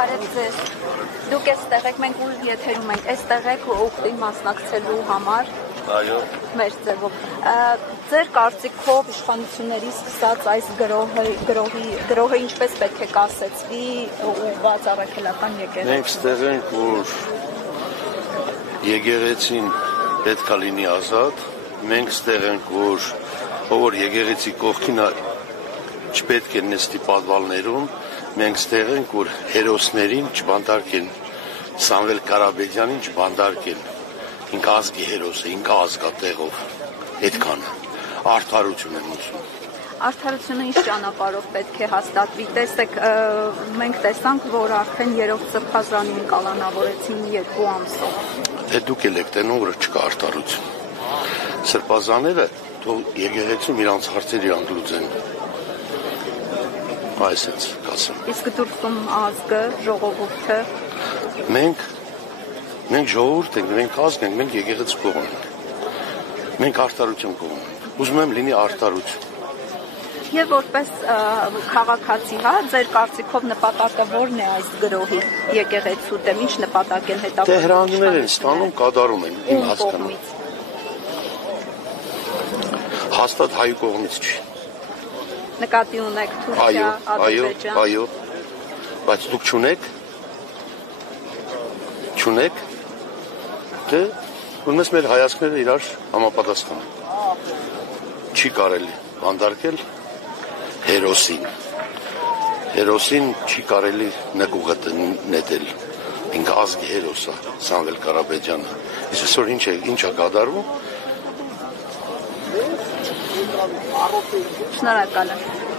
Բարև ձեզ։ Դուք այստեղ եք, մենք ուր եթերում ենք, այստեղ եք ուխտին մասնակցելու համար։ Այո։ Մեր ձևով։ Ձեր կարծիքով իշխանությունների սկսած այս գրոհը ինչպես պետք է կասեցվի ուղղված առաքելական եկեղեցին։ Մենք ստեղ ենք, որ եկեղեցին պետք է լինի ազատ, մենք ստեղ ենք, որ եկեղեցի կողքին չպետք է նստի պատվալներում, մենք ստեղ ենք, որ հերոսներին չբանդարկեն, Սամվել Կարապետյանին չբանդարկեն, ինքը ազգի հերոս է, ինքը ազգատեղով, այդքան արդարություն եմ ուզում։ Արդարությունը ինչ ճանապարհով պետք է հաստատվի։ Տեսեք, մենք տեսանք, որ արդեն երրորդ սրբազանին կալանավորեցին 2 ամսով։ Դե դուք եք տենում, որ չկա արդարություն։ Սրբազաները թող եկեղեցում իրանց հարցերը անդլուծեն։ Այսպես կասեմ։ Իսկ դուրսում ազգը, ժողովուրդը։ Մենք ժողովուրդ ենք, մենք ազգ ենք, մենք եկեղեցու կողմ ենք։ Մենք արդարություն կողմ ենք։ Ուզում եմ լինի արդարություն։ Եվ որպես քաղաքացի, ձեր կարծիքով նպատակը ո՞րն է այս գրոհի եկեղեցու դեմ, ինչ նպատակ են հետապնդում։ Տեհրաններ են ստանում, կատարում են, իմ հասկանում։ Հաստատ հայ կողմից չի։ Նկատի ունեք Թուրքիա, Ադրբեջան։ Այո, բայց դուք չունեք, դե ուրեմն մեր հայացքները իրար համապատասխան են։ Չի կարելի բանդարկել հերոսին չի կարելի նկուղը նետել, ինքը ազգի հերոս է, Սամվել Կարապետյանը։ Իսկ այսօր ինչ է կատարվում։ Շնորհակալ եմ։